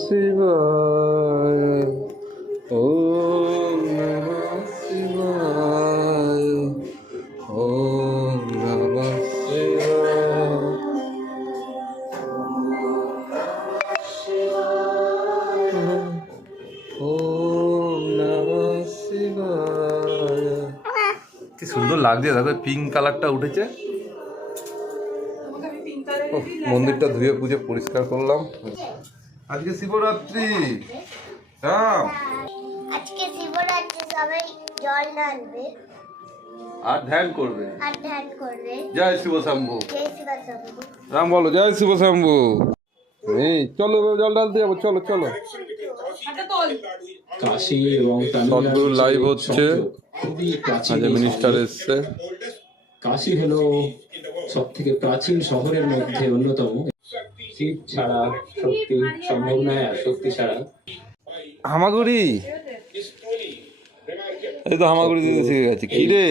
শিবায়, ওম নমঃ শিবায়, ওম নমঃ শিবায়। ওম নমঃ শিবায়। কি সুন্দর লাগছে, দেখো পিঙ্ক কালারটা উঠেছে। মন্দিরটা ধুয়ে পুজো পরিষ্কার করলাম। আজকে শিবরাত্রি। হ্যাঁ, আজকে শিবরাত্রি, সবাই জল ঢালবে আর ধ্যান করবে। জয় শিব শম্ভু। জয় শিব শম্ভু। রাম বলো জয় শিব শম্ভু। এই চলো জল ঢালতে যাবো, চলো চলো। কাশী এবং সদগুরু লাইভ হচ্ছে, খুবই প্রাচীন আজ মিনিস্টার এসছে। কাশী হলো সব থেকে প্রাচীন শহরের মধ্যে অন্যতম। শিব ছাড়া শক্তি সম্ভব নয়, আর শক্তি ছাড়া হামাগুড়ি, এই তো হামাগুড়ি দিতে শিখে গেছে। কি রে,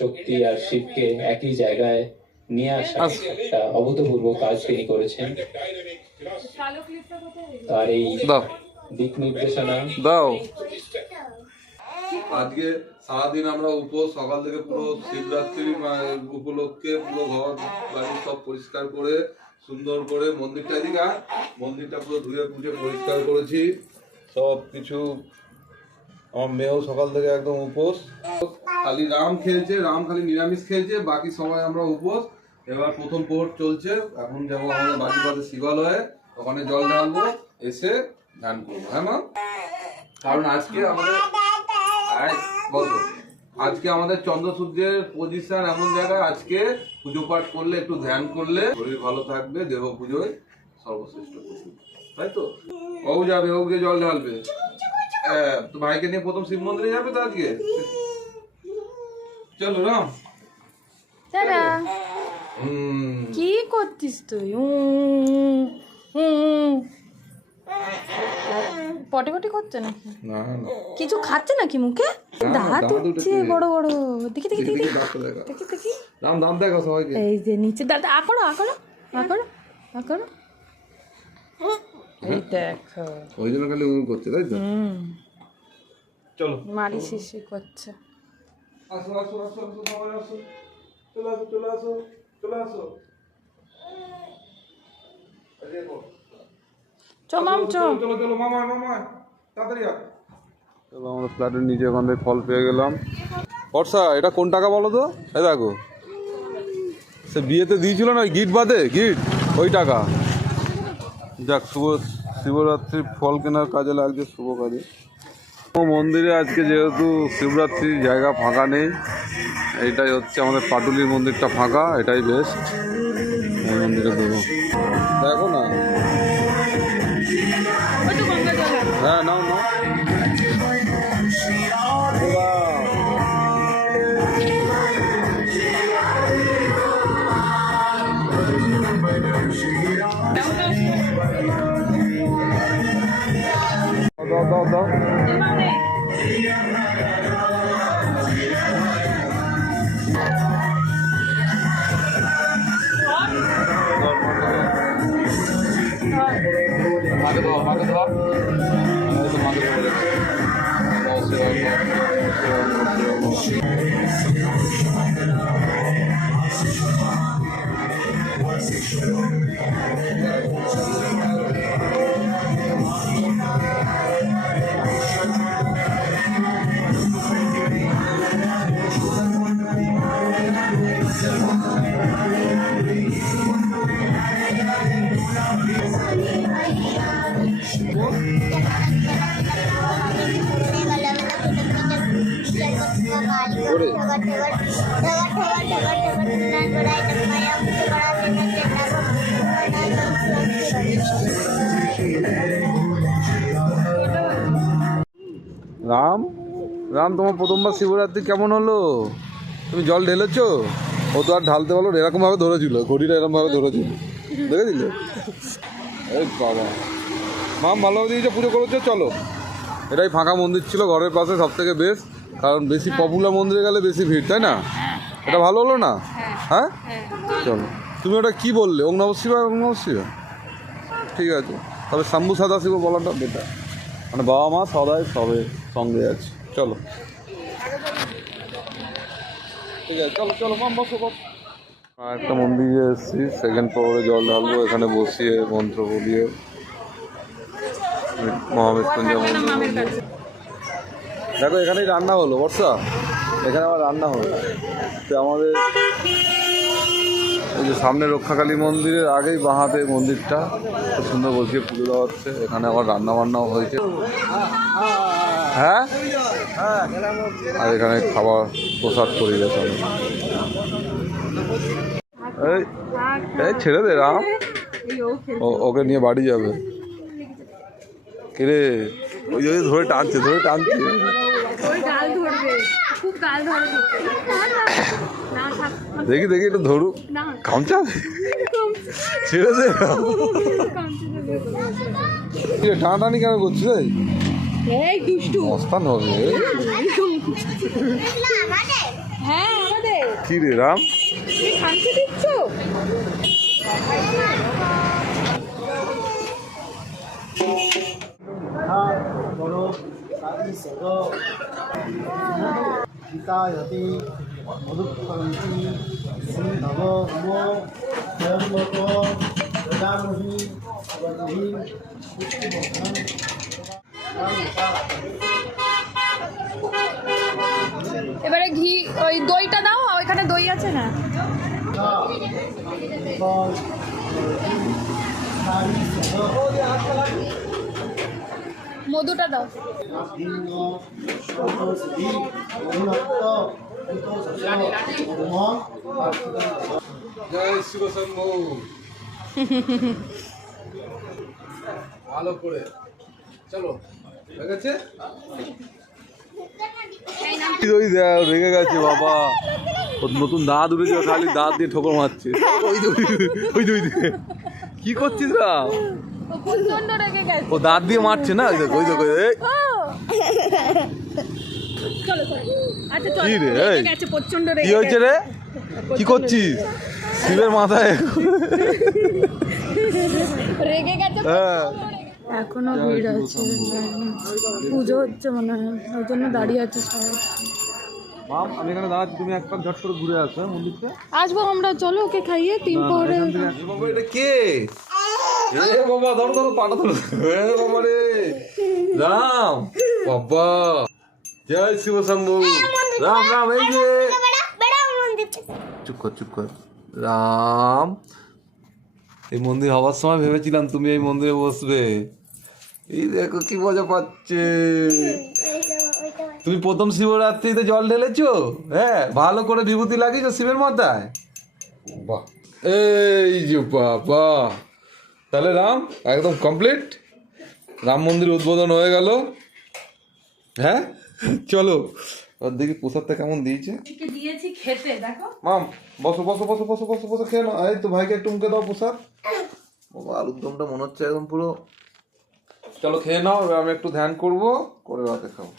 শক্তি আর শিবকে একই জায়গায় নিয়ে আসা একটা অভূতপূর্ব কাজ তিনি করেছেন। তার এই দাও দিক নির্দেশনা দাও। আজকে সারাদিন আমরা উপোস, সকাল থেকে পুরো শিবরাত্রি উপলক্ষে পুরো ঘর বাড়ি সব পরিষ্কার করে সুন্দর করে মন্দিরটা এদিকে মন্দিরটা পুরো ধুয়ে পুজো পরিষ্কার করেছি সব কিছু। আমার মেয়েও সকাল থেকে একদম উপোস। খালি রাম খেয়েছে, রাম খালি নিরামিষ খেয়েছে, বাকি সময় আমরা উপোস। এবার প্রথম প্রহর চলছে, এখন যাবো আমাদের বাড়ির পাশে শিবালয়ে, ওখানে জল ঢালবো, এসে ধ্যান করবো। হ্যাঁ মা, কারণ আজকে আমাদের আজকে আমাদের চন্দ্র সূর্যের পজিশন এমন জায়গায়, আজকে পুজো পাঠ করলে একটু ধ্যান করলে শরীর ভালো থাকবে, দেহ পুজোয় সর্বশ্রেষ্ঠ, তাই তো? ও যাবে, ও গিয়ে জল ঢালবে। তো ভাইকে নিয়ে প্রথম শিব মন্দিরে যাবে তো আজকে। চলো রাম। কি করছিস তুই? পটি পটি করছে নাকি? না না, কিছু খাচ্ছে নাকি মুখে? দাঁত উঠছে বড় বড়। দেখি দেখি দেখি দেখি দেখি। রাম দাঁত দেখো সবাইকে। এই যে নিচে দাঁত আকড়ো আকড়ো আকড়ো আকড়ো। এই দেখো, ওই জন্য খালি উম করছে, তাই তো? চলো মারি শিশি করছে। আসো আসো আসো আসো, সবাই আসো, চলে আসো চলে আসো চলে আসো। চমাম চ। চলো চলো মামা মামা তাড়াতাড়ি আ। চলো আমরা ফ্ল্যাটের নিচে ওখান থেকে ফল পেয়ে গেলাম। বর্ষা, এটা কোন টাকা বলো তো? এই দেখো, সে বিয়েতে দিয়েছিল না গিট বাদে, গিট ওই টাকা। যাক, শিবরাত্রির ফল কেনার কাজে লাগছে, শুভ কাজে। মন্দিরে আজকে যেহেতু শিবরাত্রির জায়গা ফাঁকা নেই, এইটাই হচ্ছে আমাদের পাটুলির মন্দিরটা ফাঁকা, এটাই বেস্ট। এই মন্দিরে দেবো, দেখো না। হ্যাঁ নাও নাও। দাও দাও দাও। মাকে দাও, মাকে দাও। রাম রাম, তোমার প্রথমবার শিবরাত্রি কেমন হলো? তুমি জল ঢেলেছো? ও তো আর ঢালতে পারলো, এরকমভাবে ধরেছিল, ঘড়িটা এরকমভাবে ধরেছিল, দেখেছিলে? এই বাবা, মাম ভালোভাবে দিয়েছো, পুজো করেছো। চলো, এটাই ফাঁকা মন্দির ছিল ঘরের পাশে, সব থেকে বেস্ট। কারণ বেশি পপুলার মন্দিরে গেলে বেশি ভিড়, তাই না? এটা ভালো হলো না? হ্যাঁ, চলো। তুমি ওটা কি বললে? ওম নমঃ শিবায়, ওম নমঃ শিবায়। ঠিক আছে। তবে শম্ভু সদাশিব বলাটা বেটার, মানে বাবা মা সবাই সবে সঙ্গে আছে। চলো ঠিক আছে, চলো চলো মাম বসো বসো। একটা মন্দিরে এসেছি, সেকেন্ড ফ্লোরে জল ঢালবো, এখানে বসিয়ে মন্ত্র বলিয়ে মহামৃত্যুঞ্জয় মন্ত্র। দেখো এখানেই রান্না হলো বর্ষা, এখানে আবার রান্না হলো। তো আমাদের এই যে সামনে রক্ষাকালী মন্দিরের আগেই বাঁহাতে মন্দিরটা, খুব সুন্দর বসিয়ে পুজো দেওয়া হচ্ছে। এখানে আবার রান্না বান্নাও হয়েছে, হ্যাঁ, আর এখানে খাবার প্রসাদ পরিবেশ হবে। এই এই ছেড়ে দে রাম, ওকে নিয়ে বাড়ি যাবে। কিরে ওই যে ধরে টানছে, ধরে টানছে, দেখি দেখি একটু ধরুক, খামচা ছেড়ে দে। টানাটানি কেন করছিস? মস্তান হবে কি রে রাম? গীতায়তি মধুকরন্তি সিন্ধব নমো জয়মত প্রদানহি বন্ধি এবারে ঘি ওই দইটা দাও, ওইখানে দই আছে না? মধুটা দাও। জয় শিব শম্ভু। ভালো করে চলো, ঠিক আছে। ওই দেখ রেগে গেছে বাবা, ওর নতুন দাঁত উঠেছে, খালি দাঁত দিয়ে ঠোকর মারছে। ওই কি করছিস রা? ও দাঁত দিয়ে মারছে না, ওই দেখো ওই দেখো। কি রে কি হয়েছে রে? কি করছিস শিবের মাথায়? হ্যাঁ এখনো ভিড় আছে, পুজো হচ্ছে মনে হয়, ওই জন্য দাঁড়িয়ে আছে সবাই। মাম আমি এখানে দাঁড়াচ্ছি, তুমি এক পাক ঝট করে ঘুরে আসো মন্দিরটা। আসবো আমরা, চলো ওকে খাইয়ে 3 পরে। বাবা এটা কে? এ বাবা ধরো ধরো, পাটা ধরো। এ বাবা রে রাম, বাবা জয় শিব শম্ভু। রাম রাম, এই যে চুপ কর চুপ কর। রাম, এই মন্দির হবার সময় ভেবেছিলাম তুমি এই মন্দিরে বসবে। এই দেখো কি মজা পাচ্ছে। তুমি প্রথম শিবরাত্রিতে জল ঢেলেছো? হ্যাঁ, ভালো করে বিভূতি লাগিয়েছো শিবের মাথায়। বাহ, এই যে বাবা, তাহলে রাম একদম কমপ্লিট, রাম মন্দির উদ্বোধন হয়ে গেল। হ্যাঁ চলো দেখি প্রসাদটা কেমন দিয়েছে। দিয়েছি খেতে, দেখো। মাম বসো বসো বসো বসো বসো বসো, খেয়ে নাও। এই তো ভাইকে একটু মুখে দাও প্রসাদ। বাবা আলুর দমটা মনে হচ্ছে একদম পুরো। চলো খেয়ে নাও, এবার আমি একটু ধ্যান করবো, করে রাতে খাবো।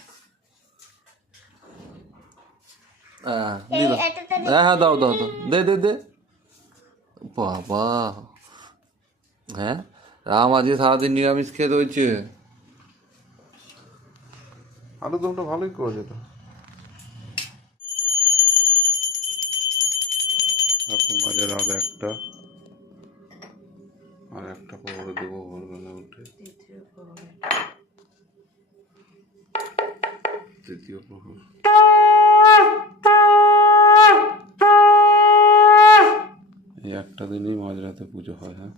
হ্যাঁ হ্যাঁ হ্যাঁ, দাও দাও দাও, দে দে দে। বাবা হ্যাঁ, রাম আজকে সারাদিন নিরামিষ খেয়ে রয়েছে। আলুর দমটা ভালোই করেছে তো। এখন বাজে রাত 1টা, আর 1টা পরে দেবো ভোরবেলা উঠে তৃতীয় প্রহর। এই একটা দিনই মাঝরাতে পুজো হয়। হ্যাঁ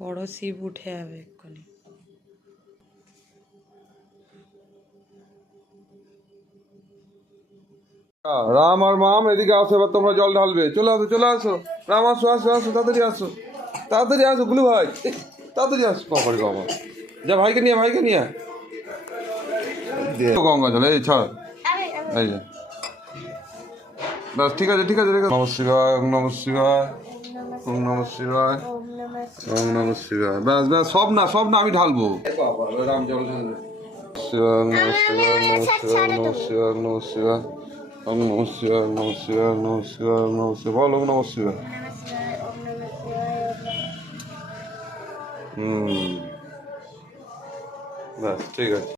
বড় শিব উঠে যাবে এক্ষুনি। রাম আর মাম এদিকে আসো, এবার তোমরা জল ঢালবে। চলে আসো, চলে আসো। রাম আসো, আসো, আসো, তাড়াতাড়ি আসো, তাড়াতাড়ি আসো গুলু ভাই, তাড়াতাড়ি আসো। বাবা রে বাবা, যা ভাইকে নিয়ে, ভাইকে নিয়ে গঙ্গা জল এই ছাড়, এই যে বাস, ঠিক আছে, ঠিক আছে, নম শিবায়, ওম নম শিবায়, ওম নম শিবায়, ওম নমঃ ওম নম শিবায়। ব্যাস ব্যাস, সব না, সব না, আমি ঢালবো। রাম জল ঢালবে। শিবায়, নম শিবায়, নম শিবায়, নম শিবায়, নম শিবায়, ওম নম শিবায়, নম শিবায়, নম শিবায়, নম শিবায়, বল ওম নম শিবায়। শিবায়, ওম নমঃ শিবায়, ওম নমঃ ব্যাস ঠিক আছে।